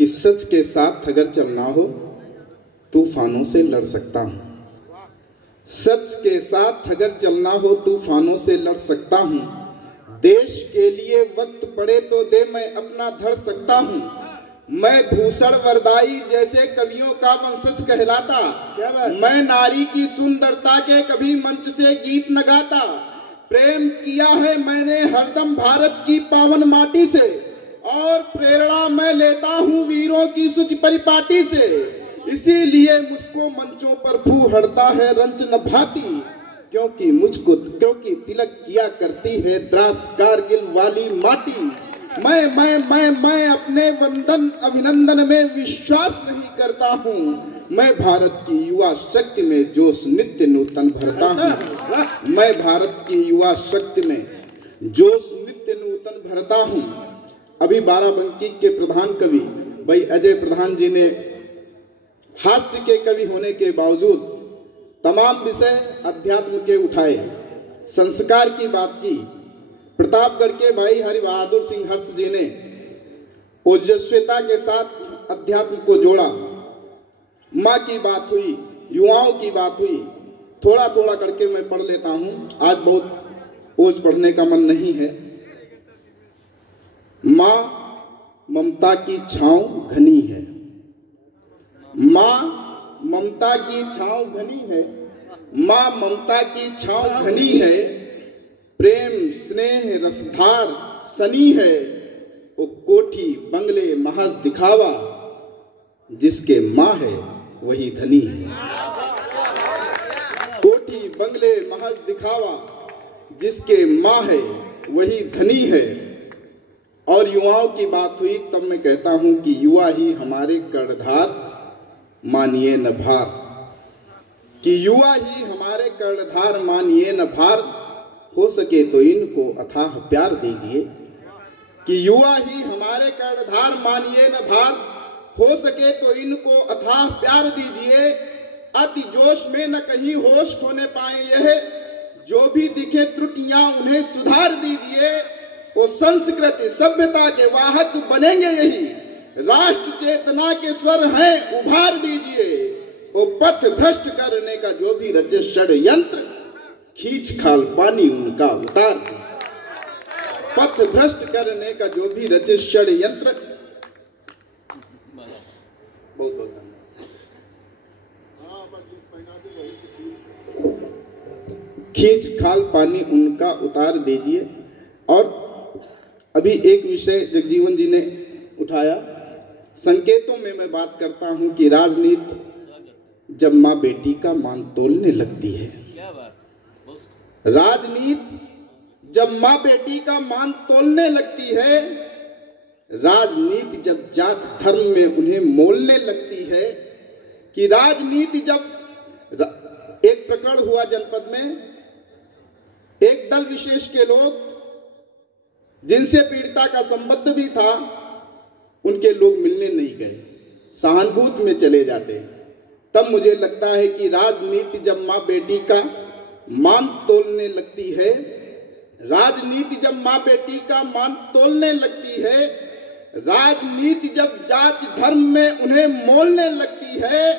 कि सच के साथ अगर चलना हो तूफानों से लड़ सकता हूं। सच के साथ अगर चलना हो तूफानों से लड़ सकता हूं। देश के लिए वक्त पड़े तो दे मैं अपना धड़ सकता हूं। मैं भूषण वरदाई जैसे कवियों का वंशज कहलाता। मैं नारी की सुंदरता के कभी मंच से गीत न गाता। प्रेम किया है मैंने हरदम भारत की पावन माटी से, और प्रेरणा मैं लेता हूँ वीरों की सुच परिपाटी से। इसीलिए मुझको मंचों पर फूहड़ता है रंच न भाती, क्योंकि तिलक किया करती है द्रास कारगिल वाली माटी। मैं अपने अभिनंदन में विश्वास नहीं करता हूँ। मैं भारत की युवा शक्ति में जोश नित्य नूतन भरता हूँ। मैं भारत की युवा शक्ति में जोश नित्य नूतन भरता हूँ। अभी बाराबंकी के प्रधान कवि भाई अजय प्रधान जी ने हास्य के कवि होने के बावजूद तमाम विषय अध्यात्म के उठाए, संस्कार की बात की। प्रतापगढ़ के भाई हरि बहादुर सिंह हर्ष जी ने ओजस्विता के साथ अध्यात्म को जोड़ा। माँ की बात हुई, युवाओं की बात हुई, थोड़ा थोड़ा करके मैं पढ़ लेता हूँ। आज बहुत ओज पढ़ने का मन नहीं है। माँ ममता की छांव घनी है। माँ ममता की छांव घनी है। माँ ममता की छांव घनी है। प्रेम स्नेह रसधार सनी है। वो कोठी बंगले महज दिखावा, जिसके माँ है वही धनी है। कोठी बंगले महज दिखावा, जिसके माँ है वही धनी है। और युवाओं की बात हुई तब मैं कहता हूं कि युवा ही हमारे कर्णधार मानिए न भार। कि युवा ही हमारे कर्णधार मानिए न भार। हो सके तो इनको अथाह प्यार दीजिए। कि युवा ही हमारे कर्णधार मानिए न भार। हो सके तो इनको अथाह प्यार दीजिए। अति जोश में न कहीं होश खोने पाए यह, जो भी दिखे त्रुटियां उन्हें सुधार दीजिए। वो संस्कृति सभ्यता के वाहक बनेंगे यही, राष्ट्र चेतना के स्वर हैं उभार दीजिए। वो पथ भ्रष्ट करने का जो भी रचे षड्यंत्र, खींच खाल पानी उनका उतार। पथ भ्रष्ट करने का जो भी रचे षड्यंत्र, बहुत बहुत खींच खाल पानी उनका उतार दीजिए। और अभी एक विषय जगजीवन जी ने उठाया, संकेतों में मैं बात करता हूं कि राजनीति जब मां बेटी का मान तोलने लगती है। राजनीति जब मां बेटी का मान तोलने लगती है। राजनीति जब जात धर्म में उन्हें मोलने लगती है। कि राजनीति जब एक प्रकरण हुआ जनपद में, एक दल विशेष के लोग जिनसे पीड़िता का संबंध भी था, उनके लोग मिलने नहीं गए, सहानुभूति में चले जाते। तब मुझे लगता है कि राजनीति जब मां बेटी का मान तोलने लगती है, राजनीति जब मां बेटी का मान तोलने लगती है, राजनीति जब जाति धर्म में उन्हें मोलने लगती है,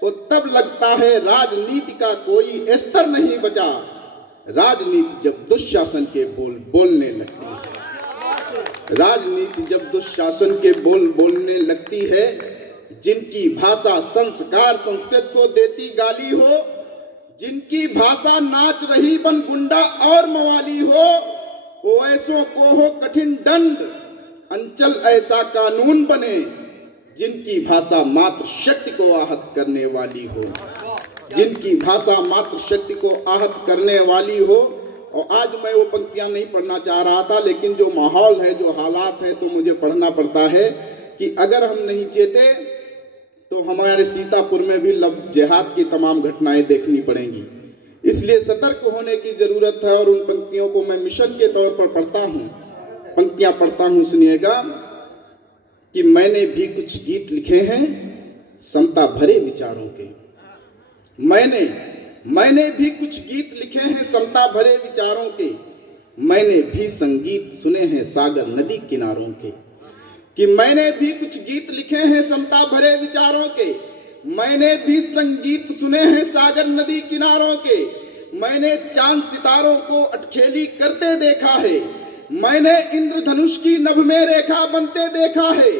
तो तब लगता है राजनीति का कोई स्तर नहीं बचा। राजनीति जब दुशासन के बोल बोलने लगती है। राजनीति जब दुशासन के बोल बोलने लगती है, जिनकी भाषा संस्कार संस्कृत को देती गाली हो, जिनकी भाषा नाच रही बन गुंडा और मवाली हो, वो ऐसों को हो कठिन दंड, अंचल ऐसा कानून बने, जिनकी भाषा मात्र शक्ति को आहत करने वाली हो, जिनकी भाषा मात्र शक्ति को आहत करने वाली हो। और आज मैं वो पंक्तियां नहीं पढ़ना चाह रहा था, लेकिन जो माहौल है, जो हालात है, तो मुझे पढ़ना पड़ता है कि अगर हम नहीं चेते तो हमारे सीतापुर में भी लव जिहाद की तमाम घटनाएं देखनी पड़ेंगी। इसलिए सतर्क होने की जरूरत है। और उन पंक्तियों को मैं मिशन के तौर पर पढ़ता हूं। पंक्तियां पढ़ता हूं, सुनिएगा। कि मैंने भी कुछ गीत लिखे हैं समता भरे विचारों के। मैंने भी कुछ गीत लिखे हैं समता भरे विचारों के। मैंने भी संगीत सुने हैं सागर नदी किनारों के। कि मैंने भी कुछ गीत लिखे हैं समता भरे विचारों के, मैंने भी संगीत सुने हैं सागर नदी किनारों के, मैंने चांद सितारों को अटखेली करते देखा है, मैंने इंद्रधनुष की नभ में रेखा बनते देखा है,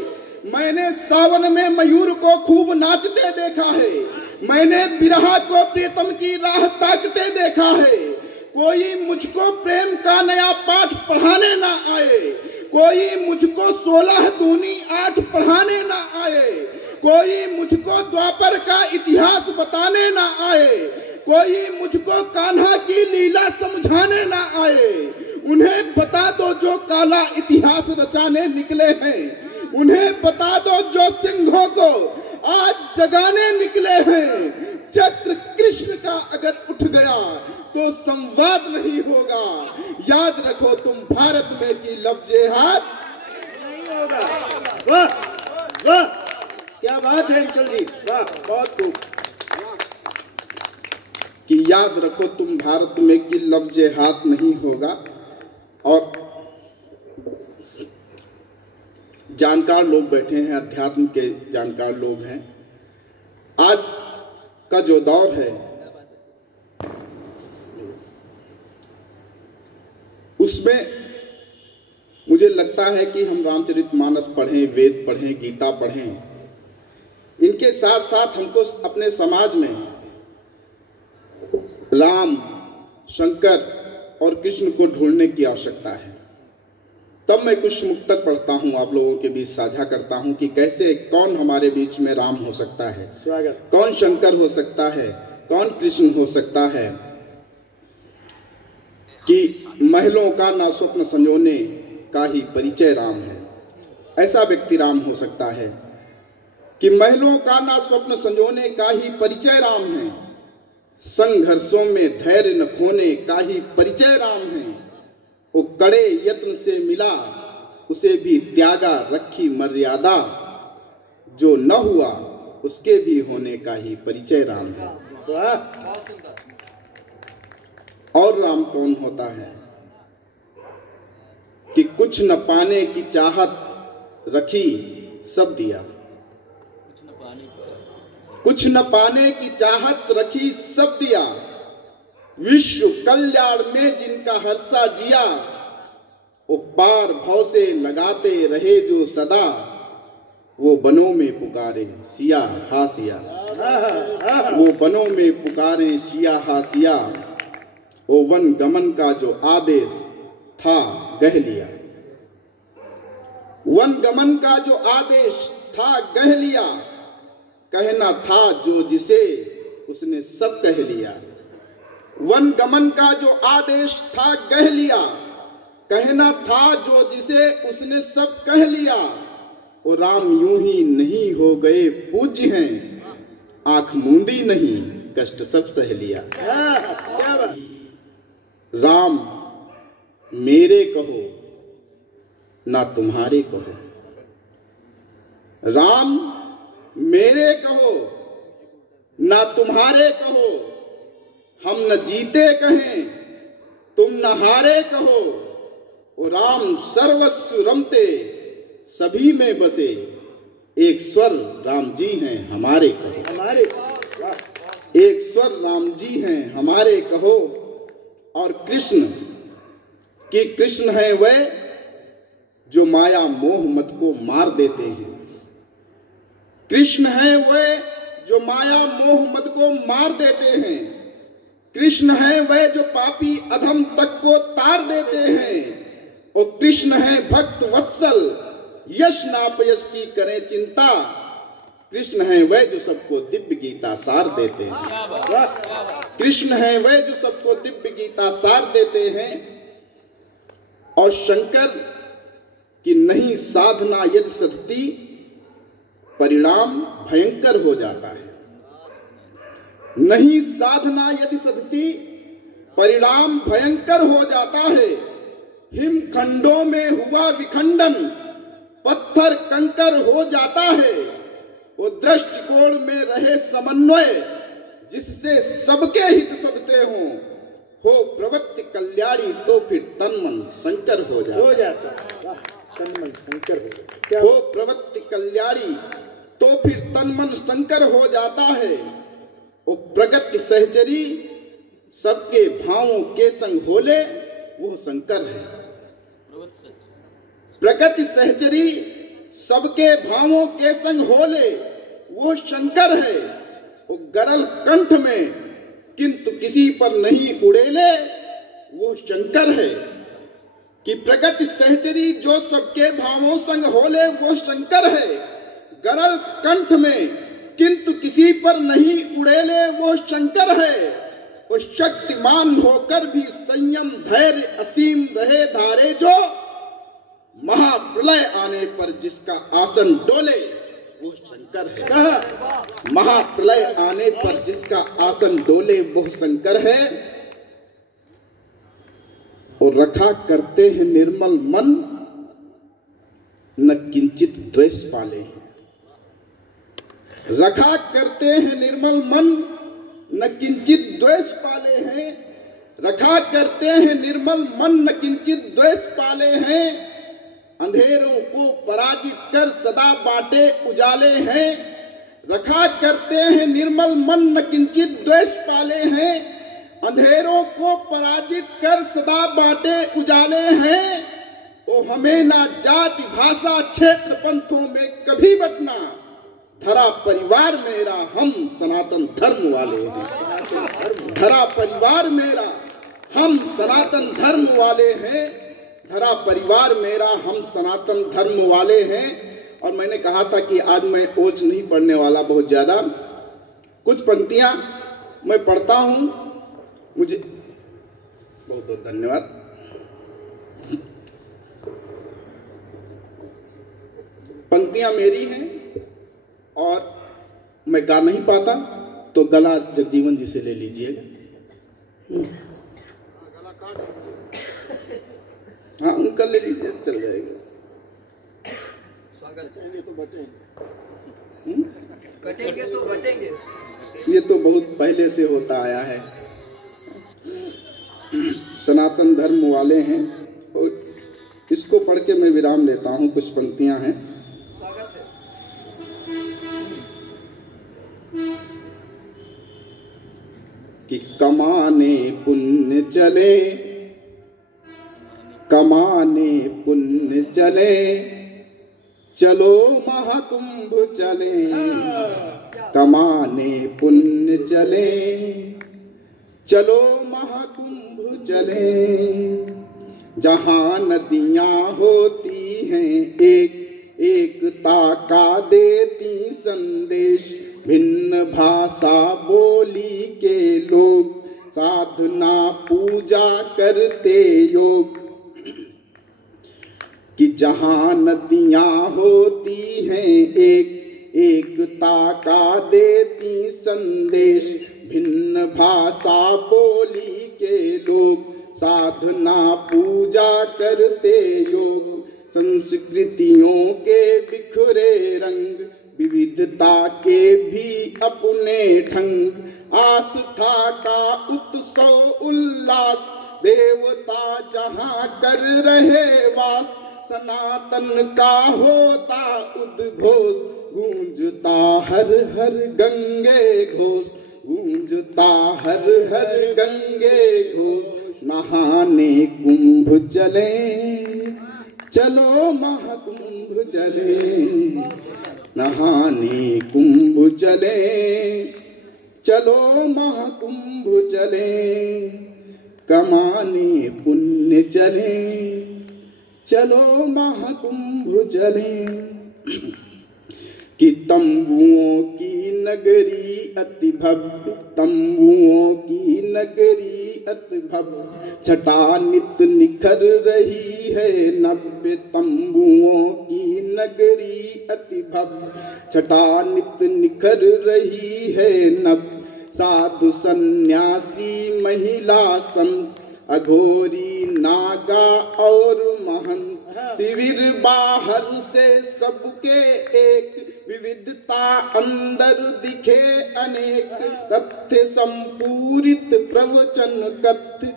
मैंने सावन में मयूर को खूब नाचते देखा है, मैंने बिरहा को प्रीतम की राह ताकते देखा है। कोई मुझको प्रेम का नया पाठ पढ़ाने ना आए, कोई मुझको 16 दूनी 8 पढ़ाने ना आए, कोई मुझको द्वापर का इतिहास बताने ना आए, कोई मुझको कान्हा की लीला समझाने ना आए। उन्हें बता दो जो काला इतिहास रचाने निकले हैं, उन्हें बता दो जो सिंहों को आज जगाने निकले हैं। चक्र कृष्ण का अगर उठ गया तो संवाद नहीं होगा। याद रखो तुम भारत में की लफ्जे हाथ नहीं होगा। वाह वाह, क्या बात है अंचल जी, वाह, बहुत खूब। कि याद रखो तुम भारत में की लफ्जे हाथ नहीं होगा। और जानकार लोग बैठे हैं, अध्यात्म के जानकार लोग हैं। आज का जो दौर है उसमें मुझे लगता है कि हम रामचरितमानस पढ़ें, वेद पढ़ें, गीता पढ़ें, इनके साथ साथ हमको अपने समाज में राम, शंकर और कृष्ण को ढूंढने की आवश्यकता है। तब मैं कुछ मुक्तक पढ़ता हूं, आप लोगों के बीच साझा करता हूं कि कैसे कौन हमारे बीच में राम हो सकता है, स्वागत, कौन शंकर हो सकता है, कौन कृष्ण हो सकता है। कि महलों का ना स्वप्न संजोने का ही परिचय राम है। ऐसा व्यक्ति राम हो सकता है कि महलों का ना स्वप्न संजोने का ही परिचय राम है, संघर्षों में धैर्य न खोने का ही परिचय राम है। वो कड़े यत्न से मिला उसे भी त्यागा रखी मर्यादा, जो न हुआ उसके भी होने का ही परिचय राम है। और राम कौन होता है कि कुछ न पाने की चाहत रखी सब दिया, कुछ न पाने की चाहत रखी सब दिया, विश्व कल्याण में जिनका हर्षा जिया, वो पार भव से लगाते रहे जो सदा, वो बनों में पुकारे सिया हा सिया, वो बनों में पुकारे सिया हा सिया, वो वन गमन का जो आदेश था गह लिया, वन गमन का जो आदेश था गह लिया, कहना था जो जिसे उसने सब कह लिया। वन गमन का जो आदेश था कह लिया, कहना था जो जिसे उसने सब कह लिया। वो राम यूं ही नहीं हो गए पूज्य हैं, आंख मूंदी नहीं कष्ट सब सह लिया। राम मेरे कहो ना तुम्हारे कहो, राम मेरे कहो ना तुम्हारे कहो, हम न जीते कहें तुम न हारे कहो, ओ राम सर्वस्व रमते सभी में बसे, एक स्वर राम जी हैं हमारे कहो, हमारे एक स्वर राम जी हैं हमारे कहो। और कृष्ण कि कृष्ण है वह जो माया मोह मत को मार देते हैं, कृष्ण है वह जो माया मोह मत को मार देते हैं, कृष्ण है वह जो पापी अधम तक को तार देते हैं, और कृष्ण है भक्त वत्सल यश नापयश की करें चिंता, कृष्ण है वह जो सबको दिव्य गीता सार देते हैं, कृष्ण है वह जो सबको दिव्य गीता सार देते हैं। और शंकर की नहीं साधना यदि सधती परिणाम भयंकर हो जाता है, नहीं साधना यदि सधती परिणाम भयंकर हो जाता है। हिमखंडों में हुआ विखंडन पत्थर कंकर हो जाता है, वो दृष्टिकोण में रहे समन्वय जिससे सबके हित सदते हों, हो प्रवृत्ति कल्याणी तो फिर तन मन शंकर हो जाता है। तन मन शंकर हो जाता है। क्या हो प्रवृत्ति कल्याणी, तो फिर तन मन शंकर हो जाता है। वो प्रगति सहचरी, सबके भावों के संग होले, वो शंकर है। प्रगति सहचरी, सबके भावों के संग होले, वो शंकर है। वो गरल कंठ में किंतु किसी पर नहीं उड़ेले, वो शंकर है। कि प्रगति सहचरी जो सबके भावों संग होले, वो शंकर है। गरल कंठ में किंतु किसी पर नहीं उड़ेले, वो शंकर है। वो शक्तिमान होकर भी संयम धैर्य असीम रहे धारे, जो महाप्रलय आने पर जिसका आसन डोले, वो शंकर है। कहा महाप्रलय आने पर जिसका आसन डोले, वो शंकर है। और रखा करते हैं निर्मल मन, न किंचित द्वेष पाले। रखा करते हैं निर्मल मन, न किंचित द्वेष पाले हैं। रखा करते हैं निर्मल मन, न किंचित द्वेष पाले हैं। अंधेरों को पराजित कर सदा बाटे उजाले हैं। रखा करते हैं निर्मल मन, न किंचित द्वेष पाले हैं। अंधेरों को पराजित कर सदा बाटे उजाले हैं। ओ हमें ना जाति भाषा क्षेत्र पंथों में कभी बटना, धरा परिवार मेरा हम सनातन धर्म वाले हैं। धरा परिवार मेरा हम सनातन धर्म वाले हैं। धरा परिवार मेरा हम सनातन धर्म वाले हैं। और मैंने कहा था कि आज मैं ओज नहीं पढ़ने वाला बहुत ज्यादा, कुछ पंक्तियां मैं पढ़ता हूं। मुझे बहुत बहुत धन्यवाद। पंक्तियां मेरी हैं और मैं गा नहीं पाता, तो गला जगजीवन जी से ले लीजिएगा। हाँ, उनका ले लीजिए, चल जाएगा। बटेंगे तो बटेंगे। ये तो बहुत पहले से होता आया है। सनातन धर्म वाले हैं। और इसको पढ़ के मैं विराम लेता हूँ। कुछ पंक्तियां हैं। स्वागत है। कि कमाने पुण्य चले, कमाने पुण्य चले, चलो महाकुंभ चले। कमाने पुण्य चले, चलो महाकुंभ चले। जहां नदियां होती हैं एक, एकता का देती संदेश। भिन्न भाषा बोली के लोग, साधना पूजा करते योग। कि जहां नदियां होती हैं एक, एकता का देती संदेश। भिन्न भाषा बोली के लोग, साधना पूजा करते योग। संस्कृतियों के बिखरे रंग, विविधता के भी अपने ढंग। आस्था का उत्सव उल्लास, देवता जहाँ कर रहे वास। सनातन का होता उद्घोष, गूंजता हर हर गंगे घोष। गूंजता हर हर गंगे घोष। नहाने कुंभ चले, चलो महाकुंभ चले। नहाने कुंभ चले, चलो महाकुंभ चले। कमाने पुण्य चले, चलो महाकुंभ चले। कि तंबुओं की नगरी अति भव्य, तंबुओं की नगरी अति भव्य। छटा नित निखर रही है नव्य। तंबुओं की नगरी अति भव्य, छटा नित निखर रही है नव्य। साधु सन्यासी महिला संत, अघोरी नागा और महंत। शिविर बाहर से सबके एक, विविधता अंदर दिखे अनेक। तथ्य संपूरित प्रवचन कथ्य,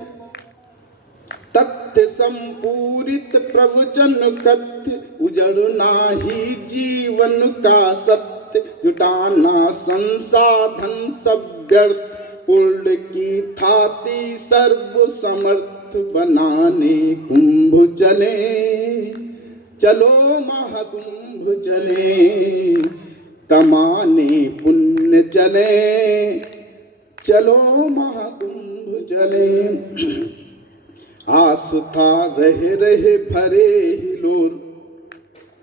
तथ्य संपूरित प्रवचन कथ्य उजड़ना ही जीवन का सत्य जुटाना संसाधन सब व्यर्थ पूर्ण की थाती सर्व समर्थ बनाने कुंभ चले चलो महाकुंभ चले कमाने पुण्य चले चलो महाकुंभ चले। आस्था रहे रहे भरे हिलोर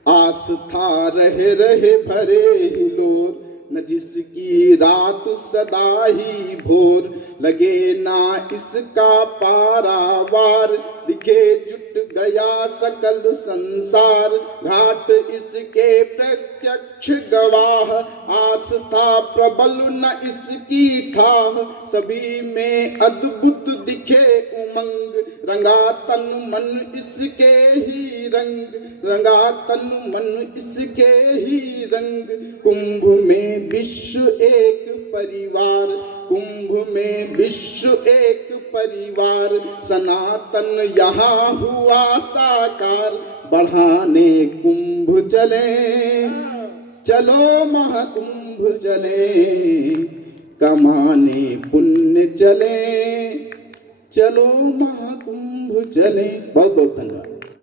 आस्था रहे रहे भरे हिलोर न जिसकी रात सदा ही भोर लगे ना इसका पारावार दिखे जुट गया सकल संसार घाट इसके प्रत्यक्ष गवाह आस्था प्रबल न इसकी था सभी में अद्भुत दिखे उमंग रंगा तन मन इसके ही रंग रंगा तन मन इसके ही रंग कुंभ में विश्व एक परिवार कुंभ में विश्व एक परिवार सनातन यहाँ हुआ साकार बढ़ाने कुंभ चले चलो महाकुंभ चले कमाने पुण्य चले चलो महाकुंभ चले। बहुत बहुत धन्यवाद।